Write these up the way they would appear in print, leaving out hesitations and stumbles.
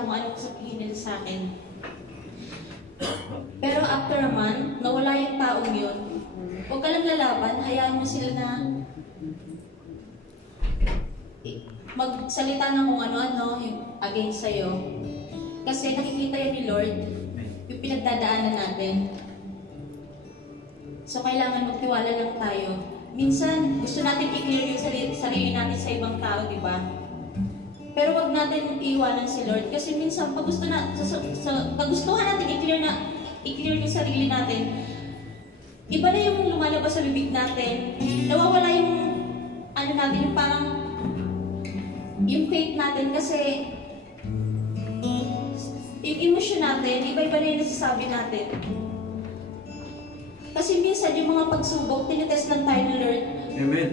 kung anong sabihin nila sa akin. Pero after a month, nawala yung taong yun. Huwag ka lang lalaban, hayaan mo sila na magsalita ng kung ano-ano against sa'yo. Kasi nakikita yun ni Lord, yung pinagdadaanan natin. So kailangan magtiwala lang tayo. Minsan, gusto natin i-clear yung sarili natin sa ibang tao, di ba? Pero wag natin iiwanan si Lord. Kasi minsan, pag kagustuhan natin i-clear yung sarili natin, iba na yung lumalabas sa bibig natin. Nawawala yung natin, yung parang yung faith natin kasi yung emotion natin, iba-iba na yung nasasabi natin. Kasi minsan yung mga pagsubok, tinitest lang tayo ni Lord. Amen.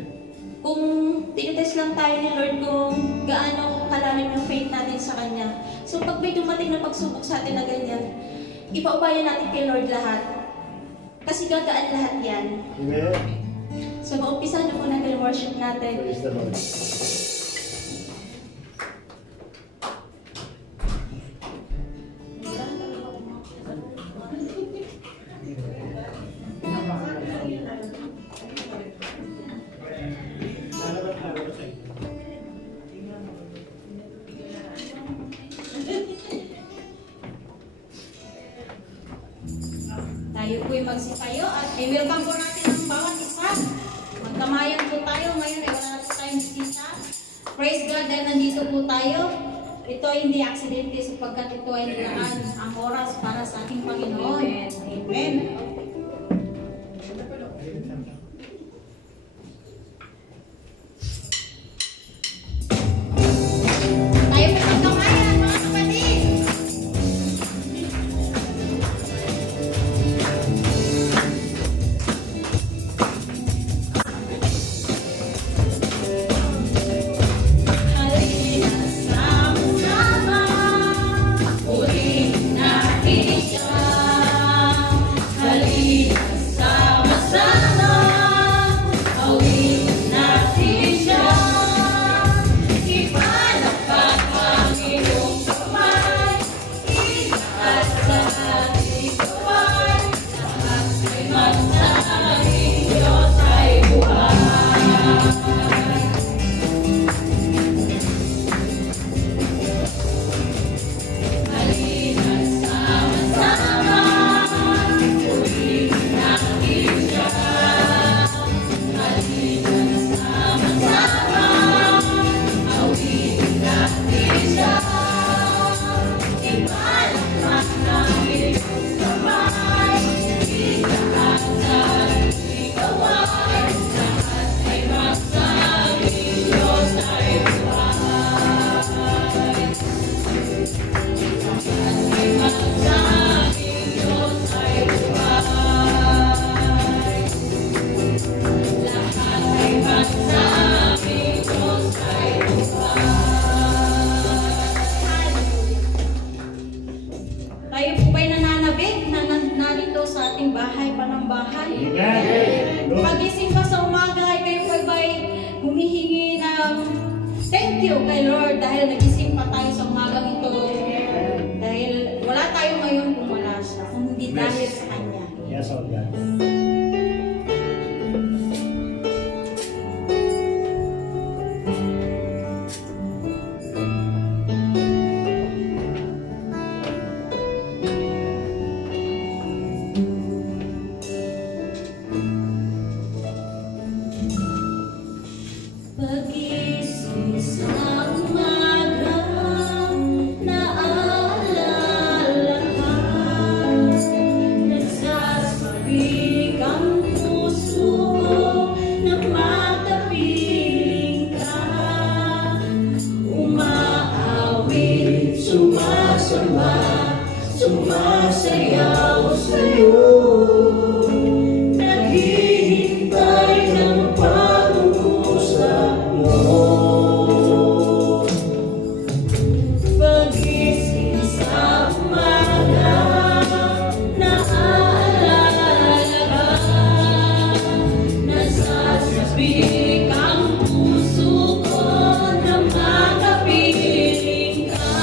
Kung tinitest lang tayo ni Lord kung gaano kalalim yung faith natin sa Kanya. So pag may dumating na pagsubok sa atin na ganyan, ipaubayan natin kay Lord lahat. Kasi gagaan lahat yan. Amen. So maumpisa na po natin yung worship natin. Praise the Lord. Tayo po'y magsipayo at i-welcome po natin ang bawat isa. Magkamayan po tayo. Ngayon ay wala na po tayong bisita. Praise God dahil nandito po tayo. Ito ay hindi aksidente sapagkat ito ay nilaan ang oras para sa ating Panginoon. Amen. Pagising ka sa umaga ay kayo ba'y humihingi ng thank you kay Lord dahil nagising pa tayo sa umagang ito. Dahil wala tayo ngayon kung wala siya, kung hindi dahil sa Kanya. Yes, oh God. Sumasayaw sa'yo, naghihintay ng pag-uusap mo. Pagising sa umaga, naaalala ka, nasasabik ang puso ko na makapiling ka.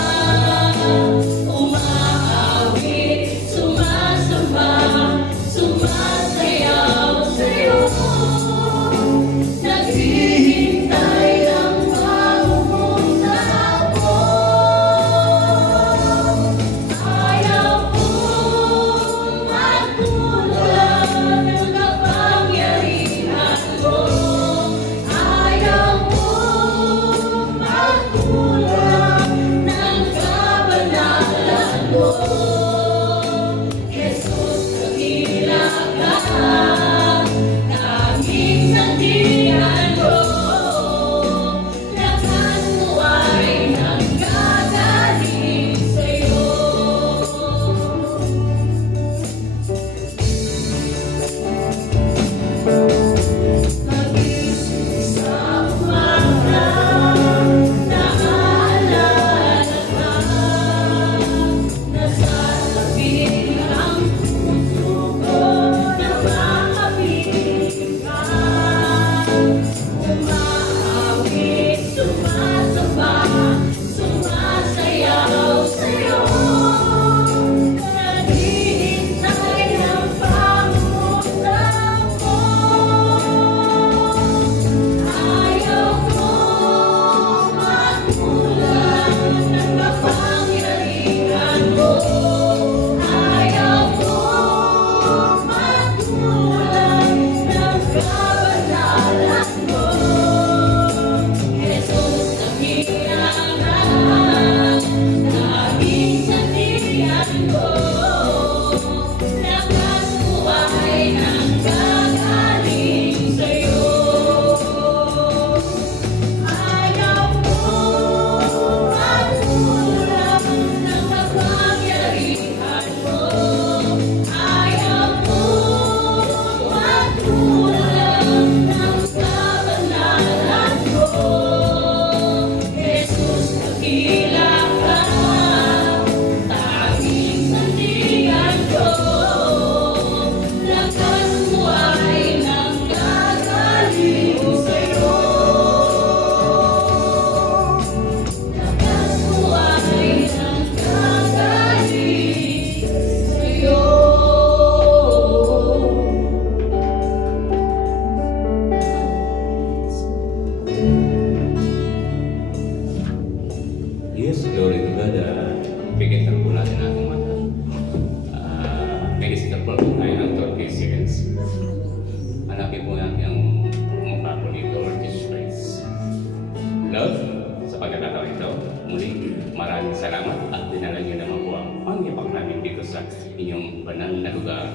inyong banal na lugar,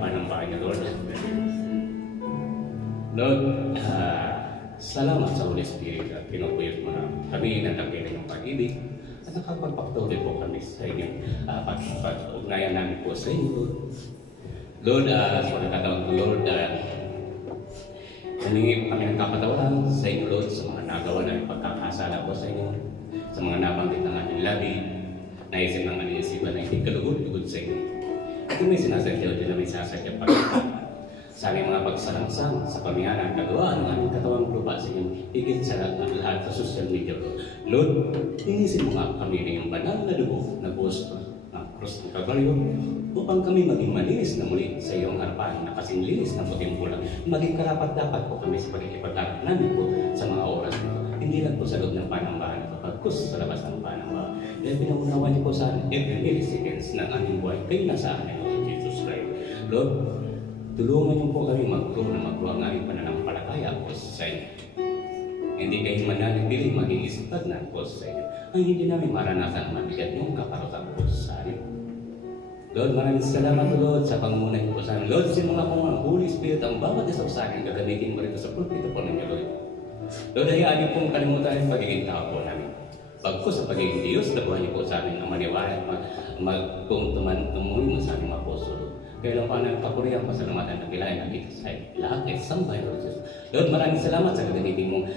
panambahay niyo, Lord. Lord, salamat sa Holy Spirit at pinupuyot mo na kami na nagkailan ng pag-ibig at nakapagpatuloy po kami sa inyong pag-ugnayan namin po sa inyo. Lord, sa pagkakataon ko, Lord, naningi po kami ng kapatawaran sa inyo, Lord, sa mga nagawa na pagkakasala po sa inyo, sa mga nabanggit ng ating labi, naisip ng ating isipan na hindi kalugod-lugod sa inyo. At may sinasadya din na may sasadya pa sa aming mga pagsalangsang sa pamiyanan, kagawaan ng aming katawang lupa sa inyong higit sa lahat sa social media, Lord. Lord, inisin mo nga kami ng banal na dugo na buhos ng krus ng Kalbaryo upang kami maging malinis na muli sa iyong harapan na kasing linis na puting pulang. Maging karapat-dapat po kami sa pagkikipagdapat namin po sa mga oras nito. Hindi lang po sa loob ng panambahan ito, pagkus sa labas ng panambahan. Dahil pinaunawa niyo po sa every milliseconds ng aming buhay. Kayo na sa amin, Lord Jesus Christ. Lord, tulungan niyo po kami mag-grow ang aming pananampalataya po sa inyo. Hindi kayo mananatili maging istagnan po sa inyo. Ang hindi namin maranasan ang mabigat niyong kaparutan po sa amin. Lord, maraming salamat, Lord, sa pangunay po sa amin. Lord, sa mga kong Holy Spirit, ang bawat isa sa akin, gagamitin mo rito sa pulpito po ninyo, Lord. Lord, hayaan niyo pong kalimutan yung pagiging tao po namin. Pagko sa pagiging Diyos, nabuhan niyo po sa amin ang maniwala at tumuhin mo sa aming mga puso. Kaya lang pa ng papurihan, pasalamatan at bilayan na kita sa lahat ay sambay, Lord Jesus. Lord, maraming salamat sa gagamitin mong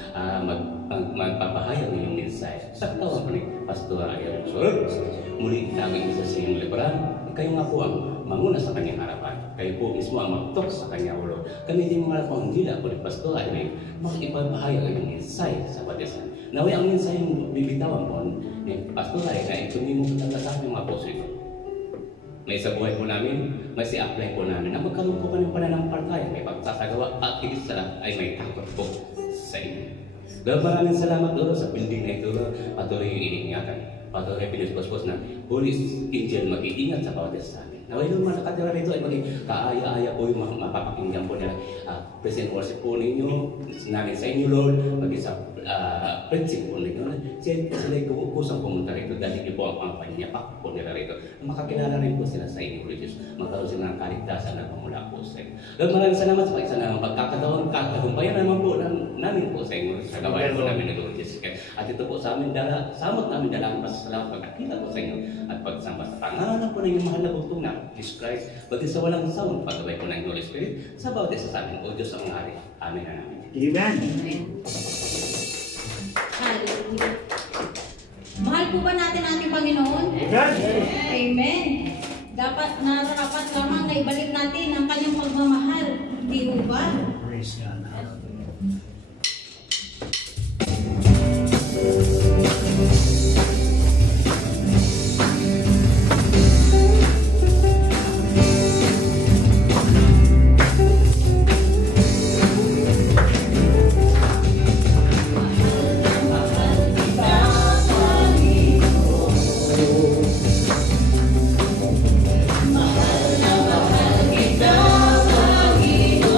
magpapahayag ng iyong mensahe. Sa katawan ko ni Pastor Ariel Lord, muli namin isa sa iyong librahan. Kayo nga po ang manguna sa kanyang harapan. Kayo po mismo ang magtok sa kanyang ulo. Kami hindi mga ang dila po ni Pastor Ariel, makipagpahayag ang iyong mensahe sa batisan. Naway ang mensahe mong bibitawan po ni Pastor Ariel na ito mo talaga sa aming mga puso ito. May sa buhay po namin, may si-apply po namin na magkaroon po kami pananampalataya, may pagsasagawa at higit sa lahat ay may takot po sa inyo. Lord, maraming salamat, Lord, sa building na ito, Lord. Patuloy yung iniingatan. Patuloy pinuspos na Holy Angel mag-iingat sa bawat isa sa amin. Naway yung mga nakatira rito ay maging kaaya-aya po yung mapapakinggan po nila. Present worship po ninyo, namin sa inyo, Lord, maging sa preaching po ninyo. Sila ay kusang pumunta rito dahil niyo po ang panyapak po nila rito. Makakilala rin po sila sa inyo, Lord Jesus. Magkaroon sila ng kaligtasan na pamula po sa inyo. Lord, maraming salamat sa isa na pagkakataon, katagumpayan naman po namin po sa inyo, sa gawain po namin ng Lord Jesus. At ito po sa amin samot namin dala ang pasasalamat pagkakita po sa inyo at pagsamba sa pangalan po ng inyong mahal na bugtong na Jesus Christ, pati sa walang sawang paggabay po ng Holy Spirit sa bawat isa sa amin, O Diyos ang hari. Amen na namin. Amen. Amen. Hallelujah. Mahal po ba natin ating Panginoon? Amen. Amen. Dapat lamang na ibalik natin ang kanyang pagmamahal. Hindi mo ba? Praise God. Mahal na mahal kita, Panginoon.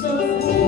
So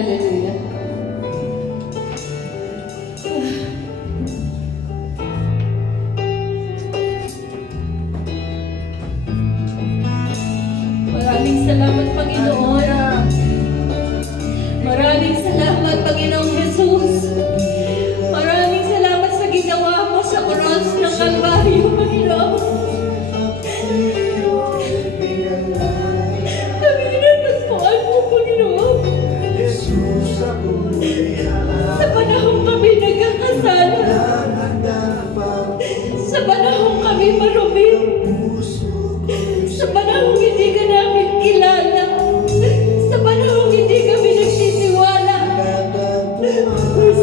Hallelujah. Maraming salamat, Panginoon. Maraming salamat, Panginoong Jesus. Maraming salamat sa ginawa mo sa cross ng Kalbaryo, Panginoon. Kami nataspuan mo, Panginoon. Sa panahon kami nagkakasala. Sa panahon kami marumi. Sa panahon hindi ka namin kilala. Sa panahon hindi kami nagsisiwala.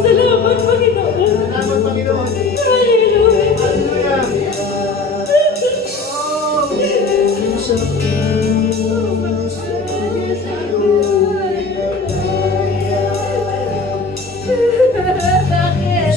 Salamat, Panginoon. Salamat, Panginoon. Hallelujah. Hallelujah. Bakit?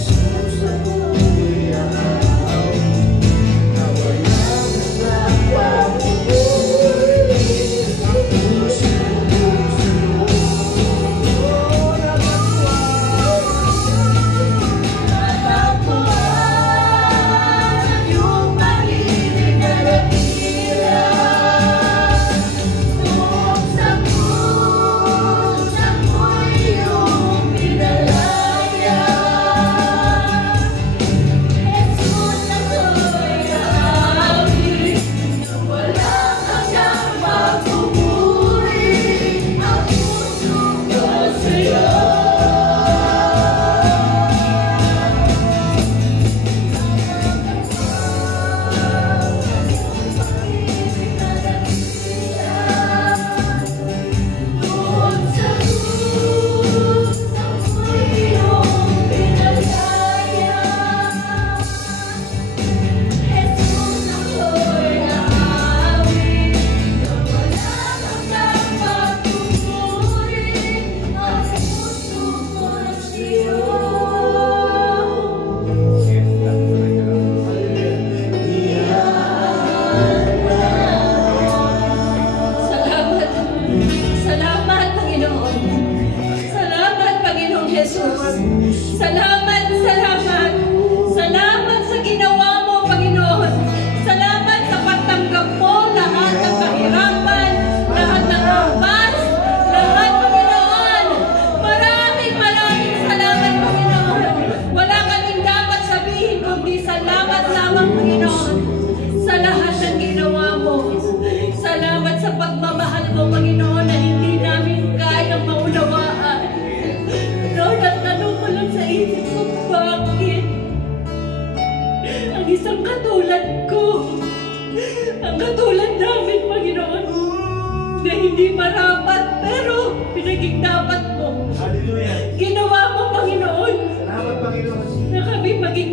na hindi marapat, pero pinaging dapat mo. Hallelujah. Ginawa mo, Panginoon, Salamat, Panginoon. na kami maging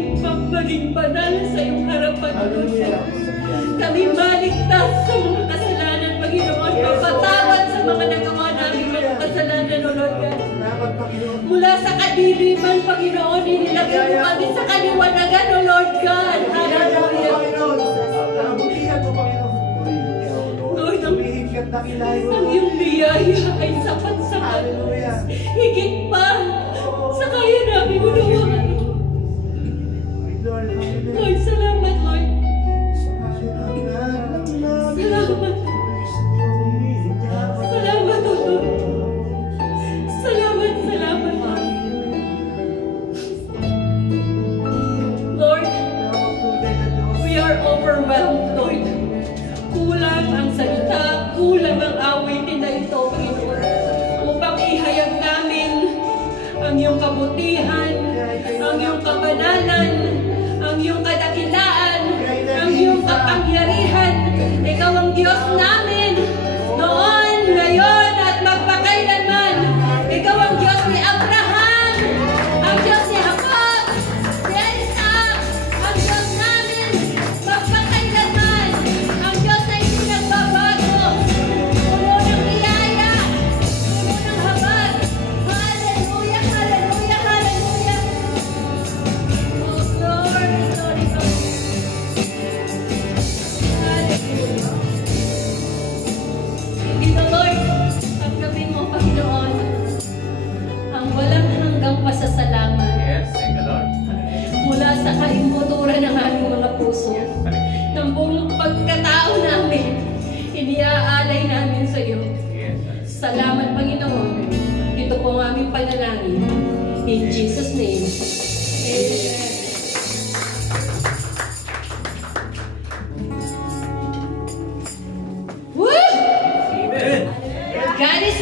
banal sa iyong harapan, Lord. Hallelujah. Kami maligtas sa mga kasalanan, Panginoon. Papatawad sa mga nagawa namin mga kasalanan, O Lord God. Salamat, Panginoon. Mula sa kadiliman, Panginoon, inilagay mo kami sa kaliwanagan, O Lord God. Hallelujah. Panginoon. Kabutihan mo, Panginoon. Lord, Humihigit na kilayo. ang iyong biyaya ay sapat sa amin. Hallelujah. Higit pa sa kaya namin unawaan. Lord, hallelujah. Lord, salamat, Lord. Salamat. Salamat, O Lord. Salamat, Lord. Lord, we are overwhelmed, Lord. Kulang ang salita, kulang ang awitin na ito, Panginoon. bumuturan ng aming mga puso. Yes, correct. Ng buong pagkatao namin, iniaalay namin sa iyo. Yes, Salamat, Panginoon. Ito po ang aming panalangin. In Jesus' name. Amen.